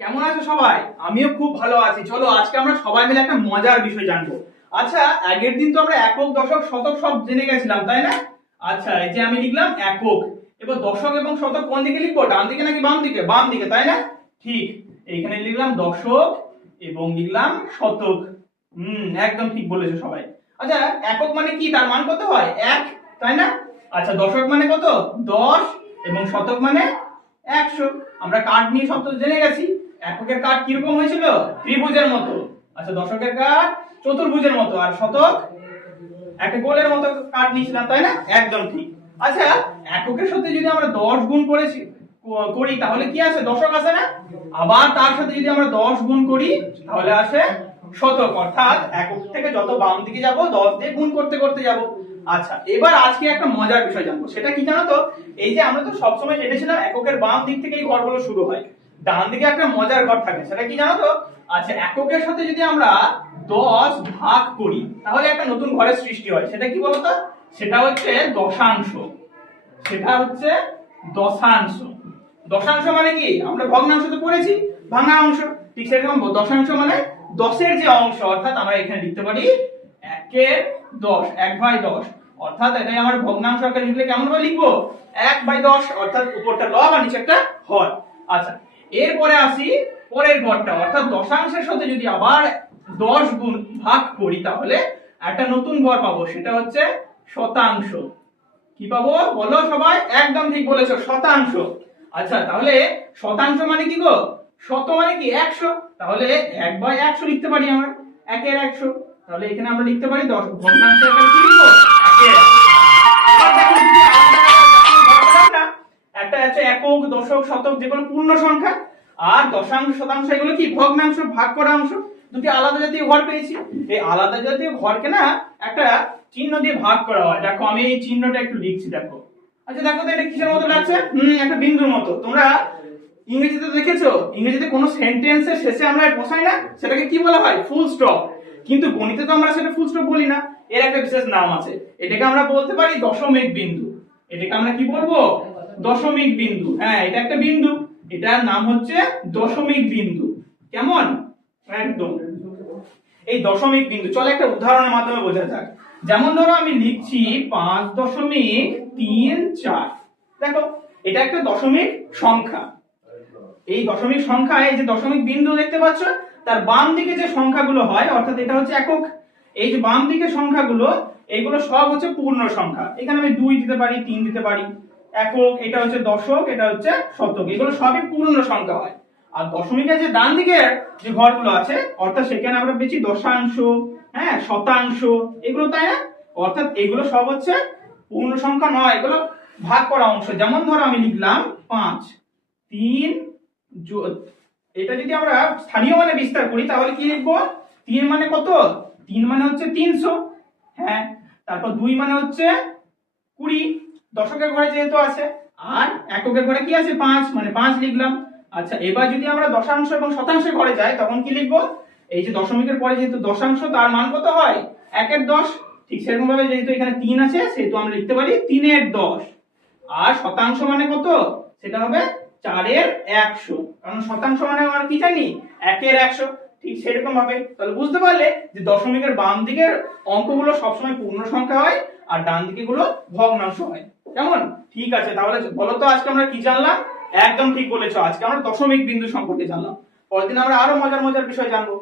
কেমন আছো সবাই? আমিও খুব ভালো আছি। চলো আজকে আমরা সবাই মিলে একটা মজার বিষয় জানবো। আচ্ছা, আগের দিন তো আমরা একক, দশক, শতক সব জেনে গেছিলাম, তাই না? আচ্ছা, এই যে আমি লিখলাম একক। এবার দশক এবং শতক কোন দিকে লিখবো? ডান দিকে নাকি বাম দিকে? বাম দিকে, তাই না? ঠিক। এইখানে লিখলাম দশক এবং লিখলাম শতক। একদম ঠিক বলেছো সবাই। আচ্ছা, একক মানে কি? তার মান কত হয়? 1, তাই না? আচ্ছা, দশক মানে কত? 10 এবং শতক মানে 100। আমরা কাঠ নিয়ে সব তো জেনে গেছি। এককের কাঠ কিরকম হয়েছিল? ত্রিভুজের মতো। আচ্ছা, দশকের কাঠ চতুর্ভুজের মতো, আর শতক একটা গোলের মতো কাঠ নিয়েছিলাম, তাই না? একদম ঠিক। আচ্ছা, এককের সাথে যদি আমরা 10 গুণ করি তাহলে কি আসে? দশক আসে না? আবার তার সাথে যদি আমরা 10 গুণ করি তাহলে আসে শতক। অর্থাৎ একক থেকে যত বাম দিকে যাব 10 দিয়ে গুণ করতে করতে যাব। আচ্ছা, এবার আজকে একটা মজার বিষয় জানবো। সেটা কি জানো তো? এই যে আমরা তো সবসময় জেনেছিলাম এককের বাম দিক থেকে এই ঘরগুলো শুরু হয়, ডান দিকে একটা মজার ঘর থাকে। সেটা কি জানো তো? আচ্ছা, এককের সাথে যদি আমরা 10 ভাগ করি তাহলে একটা নতুন ঘরের সৃষ্টি হয়। সেটা কি বলতো? সেটা হচ্ছে দশাংশ। সেটা হচ্ছে দশাংশ। দশাংশ মানে কি? আমরা ভগ্নাংশ তো পড়েছি, ভাঙা অংশ। ঠিক সেরকম দশাংশ মানে 10-এর যে অংশ। অর্থাৎ আমরা এখানে লিখতে পারি 1-এর 10, 1/10। অর্থাৎ এটাই আমার ভগ্নাংশ আকারে লিখলে কেমন ভাবে লিখবো? 1/10। অর্থাৎ উপরটা লব আর নিচেরটা হর। আচ্ছা, এরপরে আসি পরের ঘরটা। অর্থাৎ দশাংশের সাথে যদি আবার 10 গুণ ভাগ করি তাহলে একটা নতুন ঘর পাবো। সেটা হচ্ছে শতাংশ। কি পাবো বলো সবাই? একদম ঠিক বলেছো, শতাংশ। আচ্ছা, তাহলে শতাংশ মানে কি গো? শত মানে কি? 100। তাহলে 1/100 লিখতে পারি আমরা, 1-এর 100। তাহলে এখানে আমরা লিখতে পারি 10 ভগ্নাংশ আকারে কি লিখবো? 1-এর। এবার দেখো যদি আমরা একটা আছে একক, দশক, শতক যেগুলো পূর্ণ সংখ্যা, আর দশাংশ, শতাংশ এগুলো কি? ভগ্নাংশ, ভাগ করা অংশ। দুটি আলাদা জাতীয় ঘর পেয়েছি। এই আলাদা জাতীয় ঘরকে না একটা চিহ্ন দিয়ে ভাগ করা হয়। দেখো আমি এই চিহ্নটা একটু লিখছি, দেখো। আচ্ছা, দেখো তো এটা কিসের মতো লাগছে? একটা বিন্দুর মতো। তোমরা ইংরেজিতে দেখেছো, ইংরেজিতে কোনো সেন্টেন্সের শেষে আমরা বসাই না, সেটাকে কি বলা হয়? Full stop. কিন্তু গণিতে তো আমরা সেটা ফুল স্টপ বলি না, এর একটা বিশেষ নাম আছে। এটাকে আমরা বলতে পারি দশমিক বিন্দু। এটাকে আমরা কি বলবো? দশমিক বিন্দু। হ্যাঁ, এটা একটা বিন্দু, এটার নাম হচ্ছে দশমিক বিন্দু। কেমন? একদম। এই দশমিক বিন্দু চলো একটা উদাহরণের মাধ্যমে বোঝা যাক। যেমন ধরো আমি লিখছি 5.34। দেখো, এটা একটা দশমিক সংখ্যা। এই দশমিক সংখ্যায় এই যে দশমিক বিন্দু দেখতে পাচ্ছ, তার বাম দিকে যে সংখ্যাগুলো হয়, অর্থাৎ এটা হচ্ছে একক। এই যে বাম দিকে সংখ্যাগুলো, এগুলো সব হচ্ছে পূর্ণ সংখ্যা। এখানে আমি 2 দিতে পারি, 3 দিতে পারি। একক, এটা হচ্ছে দশক, এটা হচ্ছে শতক, এগুলো সবই পূর্ণ সংখ্যা হয়। আর দশমিকের যে ডান দিকে যে ঘরগুলো আছে, অর্থাৎ সেখানে আমরা পেয়েছি দশাংশ, হ্যাঁ, শতাংশ, এগুলো, তাই না? অর্থাৎ এগুলো সব হচ্ছে পূর্ণ সংখ্যা নয়, এগুলো ভাগ করা অংশ। যেমন ধরো আমি লিখলাম 5, 3, এটা যদি আমরা স্থানীয় মানে বিস্তার করি তাহলে কি লিখবো? 3 মানে কত? 3 মানে হচ্ছে 300। হ্যাঁ, তারপর 2 মানে হচ্ছে 20, দশকের ঘরে যেহেতু আছে। আর এককের ঘরে কি আছে? 5, মানে 5 লিখলাম। আচ্ছা, এবার যদি আমরা দশাংশ এবং শতাংশের ঘরে যাই তখন কি লিখবো? এই যে দশমিকের পরে যেহেতু দশাংশ, তার মান কত হয়? 1-এর 10। ঠিক সেরকম ভাবে যেহেতু এখানে 3 আছে সেহেতু আমরা লিখতে পারি 3-এর 10। আর শতাংশ মানে কত? সেটা হবে 4-এর 100। কারণ শতাংশ মানে আমরা কি জানি? 1-এর 100। ঠিক সেরকম ভাবে তাহলে বুঝতে পারলে যে দশমিকের বাম দিকের অঙ্কগুলো সবসময় পূর্ণ সংখ্যা হয় আর ডান দিকে গুলো ভগ্নাংশ হয়। কেমন? ঠিক আছে, তাহলে বলো তো আজকে আমরা কি জানলাম? একদম ঠিক বলেছো, আজকে আমরা দশমিক বিন্দু সম্পর্কে জানলাম। পরের দিন আমরা আরো মজার মজার বিষয় জানবো।